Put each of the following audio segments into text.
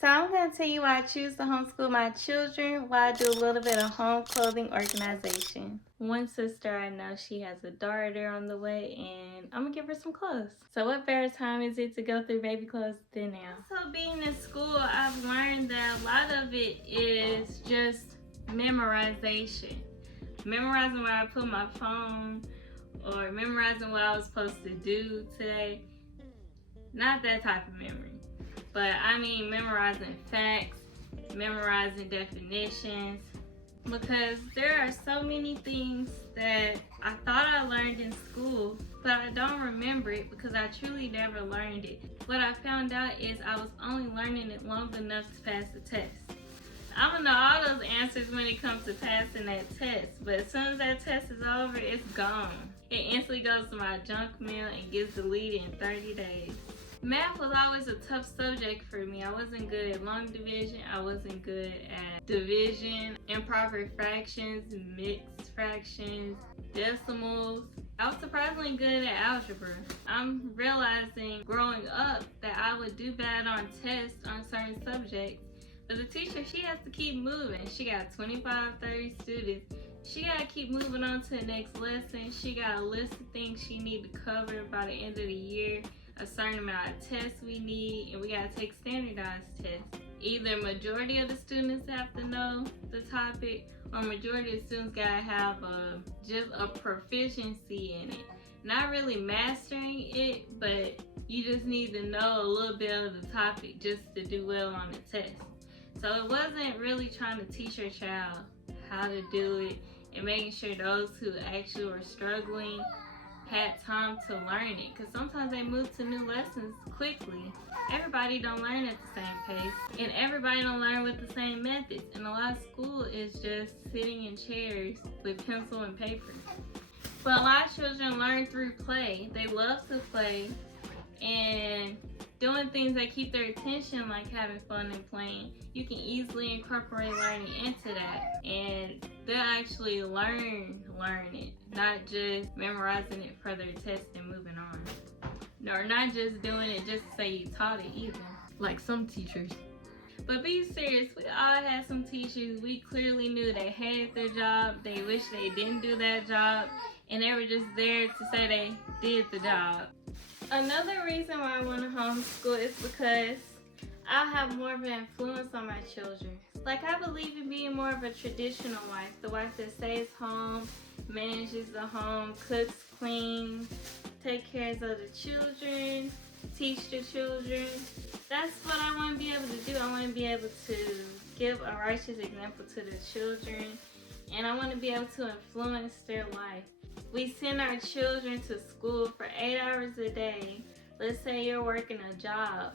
So I'm going to tell you why I choose to homeschool my children, why I do a little bit of home clothing organization. One sister I know, she has a daughter on the way, and I'm going to give her some clothes. So what better time is it to go through baby clothes than now? So being in school, I've learned that a lot of it is just memorization. Memorizing where I put my phone, or memorizing what I was supposed to do today. Not that type of memory. But I mean memorizing facts, memorizing definitions, because there are so many things that I thought I learned in school, but I don't remember it because I truly never learned it. What I found out is I was only learning it long enough to pass the test. I'm gonna know all those answers when it comes to passing that test, but as soon as that test is over, it's gone. It instantly goes to my junk mail and gets deleted in 30 days. Math was always a tough subject for me. I wasn't good at long division. I wasn't good at division, improper fractions, mixed fractions, decimals. I was surprisingly good at algebra. I'm realizing growing up that I would do bad on tests on certain subjects, but the teacher, she has to keep moving. She got 25, 30 students. She gotta keep moving on to the next lesson. She got a list of things she need to cover by the end of the year, a certain amount of tests we need, and we gotta take standardized tests. Either majority of the students have to know the topic, or majority of the students gotta have just a proficiency in it. Not really mastering it, but you just need to know a little bit of the topic just to do well on the test. So it wasn't really trying to teach your child how to do it and making sure those who actually were struggling had time to learn it, because sometimes they move to new lessons quickly. Everybody don't learn at the same pace, and everybody don't learn with the same methods, and a lot of school is just sitting in chairs with pencil and paper. But a lot of children learn through play. They love to play and doing things that keep their attention, like having fun and playing. You can easily incorporate learning into that, and they'll actually learn it, not just memorizing it for their test and moving on. Or not just doing it just to say you taught it either, like some teachers. But be serious, we all had some teachers, we clearly knew they hated their job, they wish they didn't do that job, and they were just there to say they did the job. Another reason why I want to homeschool is because I'll have more of an influence on my children. Like, I believe in being more of a traditional wife, the wife that stays home, manages the home, cooks, cleans, take care of the children, teach the children. That's what I want to be able to do. I want to be able to give a righteous example to the children, and I want to be able to influence their life. We send our children to school for 8 hours a day. Let's say you're working a job.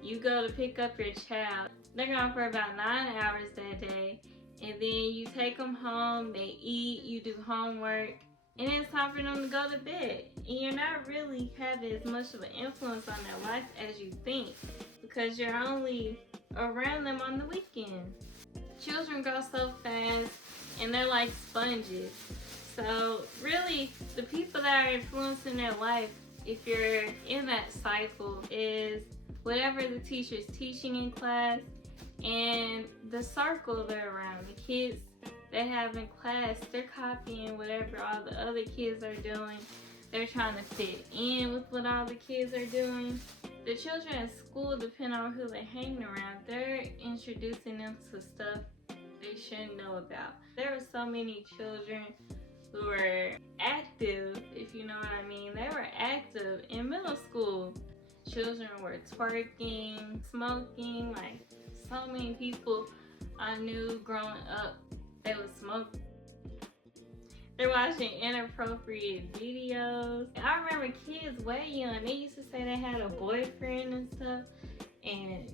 You go to pick up your child. They're gone for about 9 hours that day. And then you take them home, they eat, you do homework, and then it's time for them to go to bed. And you're not really having as much of an influence on their life as you think, because you're only around them on the weekend. Children grow so fast, and they're like sponges. So really, the people that are influencing their life, if you're in that cycle, is whatever the teacher's teaching in class and the circle they're around. The kids they have in class, they're copying whatever all the other kids are doing. They're trying to fit in with what all the kids are doing. The children at school, depending on who they're hanging around, they're introducing them to stuff they shouldn't know about. There are so many children who were active, if you know what I mean. They were active in middle school. Children were twerking, smoking, like so many people I knew growing up, they would smoke. They're watching inappropriate videos. I remember kids way young, they used to say they had a boyfriend and stuff, and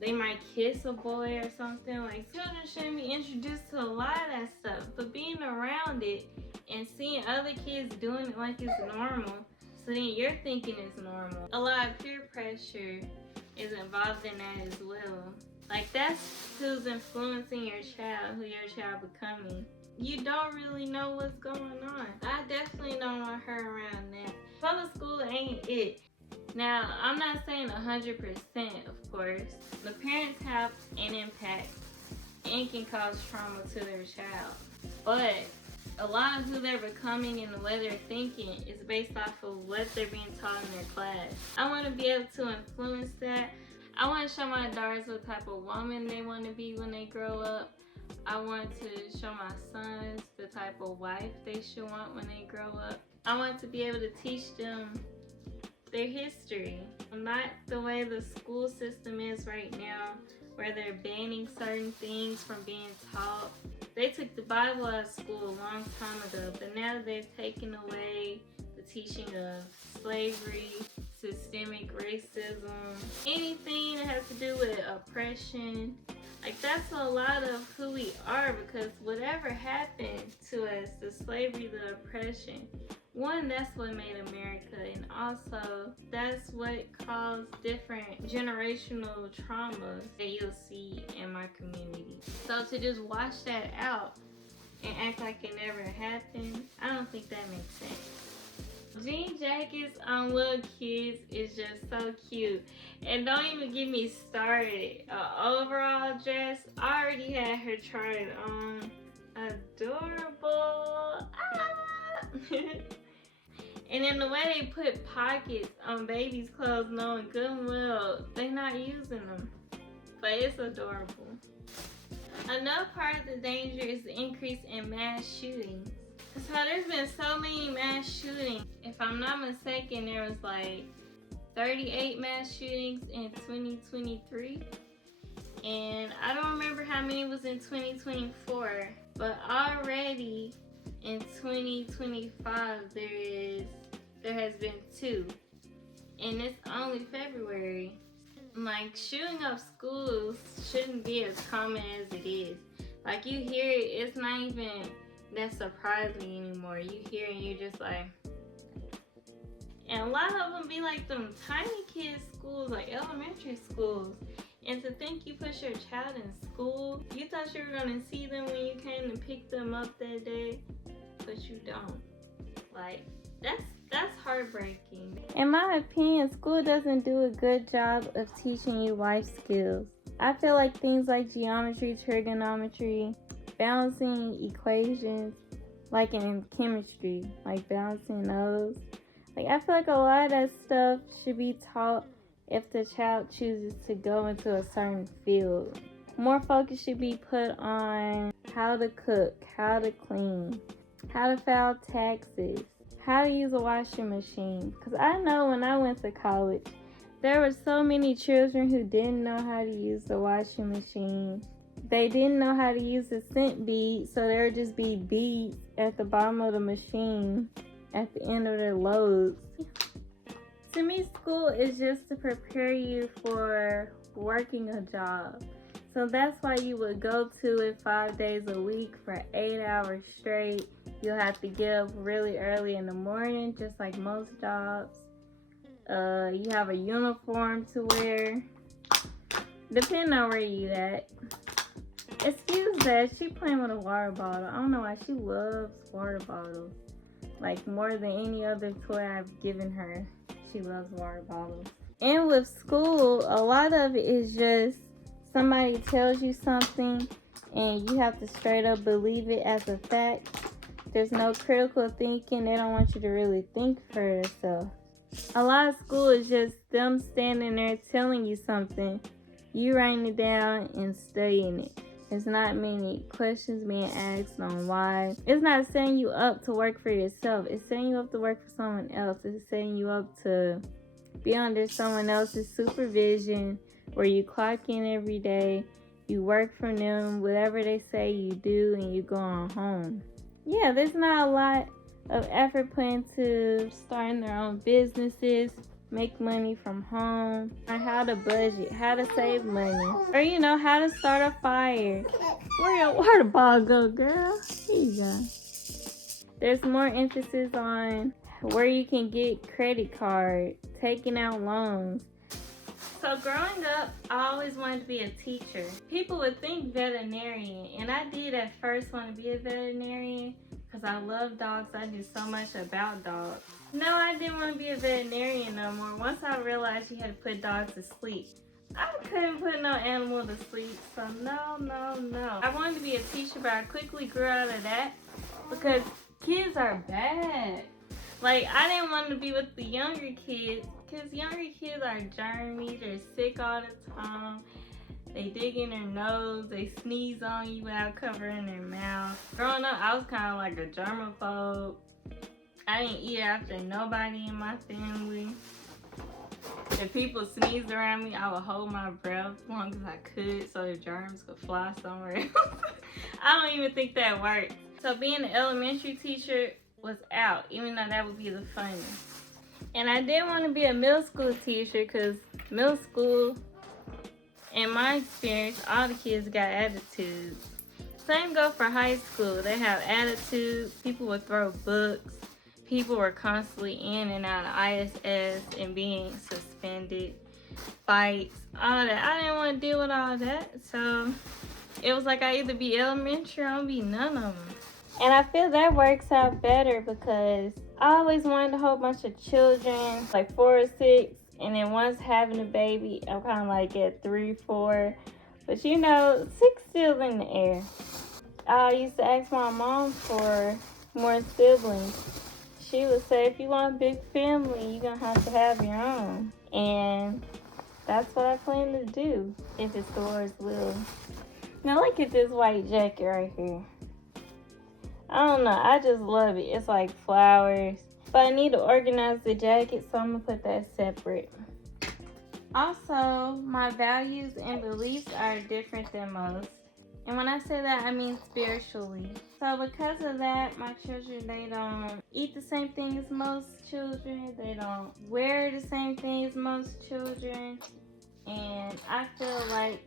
they might kiss a boy or something. Like, children shouldn't be introduced to a lot of that stuff, but being around it and seeing other kids doing it like it's normal, so then you're thinking it's normal. A lot of peer pressure is involved in that as well. Like, that's who's influencing your child, who your child becoming. You don't really know what's going on. I definitely don't want her around that. Public school ain't it. Now, I'm not saying 100%, of course. The parents have an impact and can cause trauma to their child. But a lot of who they're becoming and the way they're thinking is based off of what they're being taught in their class. I want to be able to influence that. I want to show my daughters what type of woman they want to be when they grow up. I want to show my sons the type of wife they should want when they grow up. I want to be able to teach them their history. Not the way the school system is right now, where they're banning certain things from being taught. They took the Bible out of school a long time ago, but now they've taken away the teaching of slavery, systemic racism, anything that has to do with oppression. Like, that's a lot of who we are, because whatever happened to us, the slavery, the oppression, one, that's what made America, and also that's what caused different generational traumas that you'll see in my community. So to just wash that out and act like it never happened, I don't think that makes sense. Jean jackets on little kids is just so cute. And don't even get me started. An overall dress, I already had her try it on. Adorable. And then the way they put pockets on babies' clothes, knowing good and well they're not using them. But it's adorable. Another part of the danger is the increase in mass shootings. So there's been so many mass shootings. If I'm not mistaken, there was like 38 mass shootings in 2023. And I don't remember how many was in 2024. But already in 2025, there has been 2. And it's only February. Like, shooting up schools shouldn't be as common as it is. Like, you hear it, it's not even that surprising anymore. You hear it and you're just like... And a lot of them be like them tiny kids schools, like elementary schools. And to think you put your child in school, you thought you were going to see them when you came to pick them up that day, but you don't. Like, that's heartbreaking. In my opinion, school doesn't do a good job of teaching you life skills. I feel like things like geometry, trigonometry, balancing equations, like in chemistry, like balancing those. Like, I feel like a lot of that stuff should be taught if the child chooses to go into a certain field. More focus should be put on how to cook, how to clean, how to file taxes, how to use a washing machine. Because I know when I went to college, there were so many children who didn't know how to use the washing machine. They didn't know how to use the scent bead, so there would just be beads at the bottom of the machine at the end of their loads. To me, school is just to prepare you for working a job. So that's why you would go to it 5 days a week for 8 hours straight. You'll have to get up really early in the morning, just like most jobs. You have a uniform to wear, depending on where you at. Excuse that, she playing with a water bottle. I don't know why she loves water bottles. Like, more than any other toy I've given her. She loves water bottles. And with school, a lot of it is just somebody tells you something and you have to straight up believe it as a fact. There's no critical thinking. They don't want you to really think for yourself. A lot of school is just them standing there telling you something, you writing it down and studying it. There's not many questions being asked on why. It's not setting you up to work for yourself. It's setting you up to work for someone else. It's setting you up to be under someone else's supervision, where you clock in every day, you work for them, whatever they say you do, and you go on home. Yeah, there's not a lot of effort put into starting their own businesses, make money from home, or how to budget, how to save money, or how to start a fire. Where your water bottle go, girl? Here you go. There's more emphasis on where you can get credit card, taking out loans. So growing up, I always wanted to be a teacher. People would think veterinarian, and I did at first want to be a veterinarian because I love dogs. I do so much about dogs. No, I didn't want to be a veterinarian no more. Once I realized you had to put dogs to sleep, I couldn't put no animal to sleep, so no, no, no. I wanted to be a teacher, but I quickly grew out of that because kids are bad. Like, I didn't want to be with the younger kids because younger kids are germy, they're sick all the time. They dig in their nose, they sneeze on you without covering their mouth. Growing up, I was kind of like a germaphobe. I didn't eat after nobody in my family. If people sneezed around me, I would hold my breath as long as I could so the germs could fly somewhere else. I don't even think that worked. So being an elementary teacher was out, even though that would be the funnest. And I did want to be a middle school teacher because middle school, in my experience, all the kids got attitudes. Same go for high school. They have attitudes. People would throw books. People were constantly in and out of ISS and being suspended. Fights, all that. I didn't want to deal with all that. So it was like I either be elementary or I don't be none of them. And I feel that works out better because I always wanted a whole bunch of children, like 4 or 6. And then once having a baby, I'm kind of like at 3, 4. But you know, 6 still in the air. I used to ask my mom for more siblings. She would say, if you want a big family, you're going to have your own. And that's what I plan to do, if it's the Lord's will. Now look at this white jacket right here. I don't know, I just love it. It's like flowers. But I need to organize the jacket, so I'm going to put that separate. Also, my values and beliefs are different than most. And when I say that, I mean spiritually. So because of that, my children, they don't eat the same thing as most children. They don't wear the same thing as most children. And I feel like,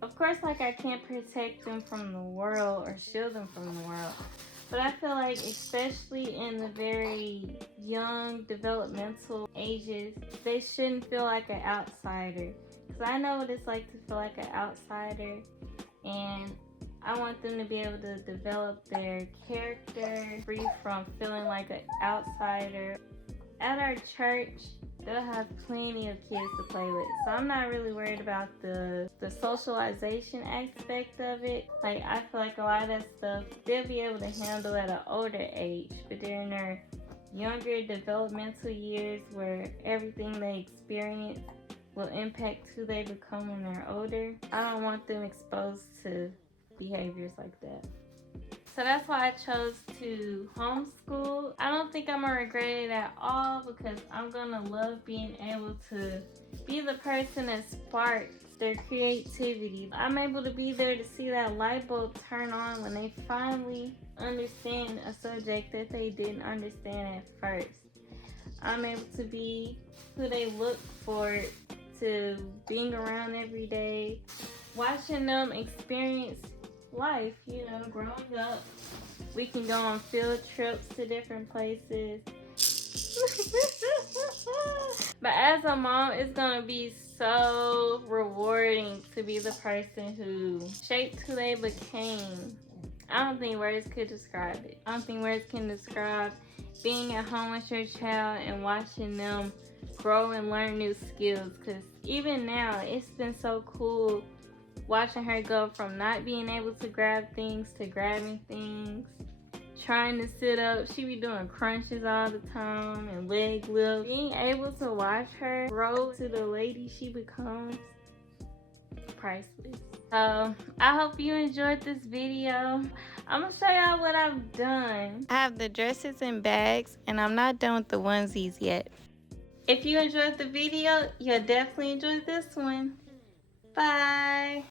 of course, like I can't protect them from the world or shield them from the world. But I feel like especially in the very young developmental ages, they shouldn't feel like an outsider. Because I know what it's like to feel like an outsider. And I want them to be able to develop their character free from feeling like an outsider. At our church, they'll have plenty of kids to play with. So I'm not really worried about the socialization aspect of it. Like, I feel like a lot of that stuff, they'll be able to handle at an older age. But they're in their younger developmental years where everything they experience will impact who they become when they're older. I don't want them exposed to behaviors like that. So that's why I chose to homeschool. I don't think I'm gonna regret it at all because I'm gonna love being able to be the person that sparks their creativity. I'm able to be there to see that light bulb turn on when they finally understand a subject that they didn't understand at first. I'm able to be who they look for, to being around every day, watching them experience life, you know, growing up. We can go on field trips to different places. But as a mom, it's gonna be so rewarding to be the person who shaped who they became. I don't think words could describe it. I don't think words can describe being at home with your child and watching them grow and learn new skills. Because even now, it's been so cool watching her go from not being able to grab things to grabbing things, trying to sit up. She be doing crunches all the time and leg lifts. Being able to watch her grow to the lady she becomes, priceless. So I hope you enjoyed this video. I'm gonna show y'all what I've done. I have the dresses and bags, and I'm not done with the onesies yet. If you enjoyed the video, you'll definitely enjoy this one. Bye.